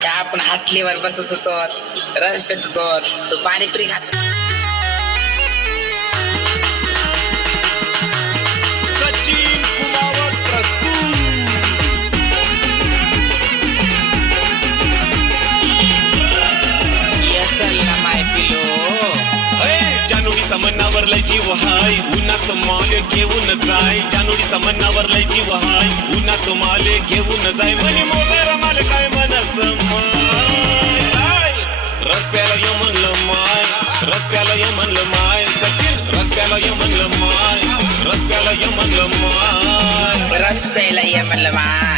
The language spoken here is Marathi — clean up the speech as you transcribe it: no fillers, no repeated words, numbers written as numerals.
आपण हाटलीवर बसत होतो, रस पेत होतो, तू पाणीपुरी खात. सचिन कुमावत प्रस्तुत. येचल माय पिलो. जानोडीचा मनावर लय जीव हाय, उन्हात माल घेऊन जाय. जानोडीचा मनावर लय जीव हाय, उन्हात माल घेऊन जाय. म्हणे मोगरा माल काय मनस माय. रस प्याला ये म्हणलं माय, रस प्याला ये म्हणलं माय. सचिन रस प्याला ये म्हणलं माय, रस प्याला ये म्हणलं माय. रस प्यायला ये म्हणलं माय.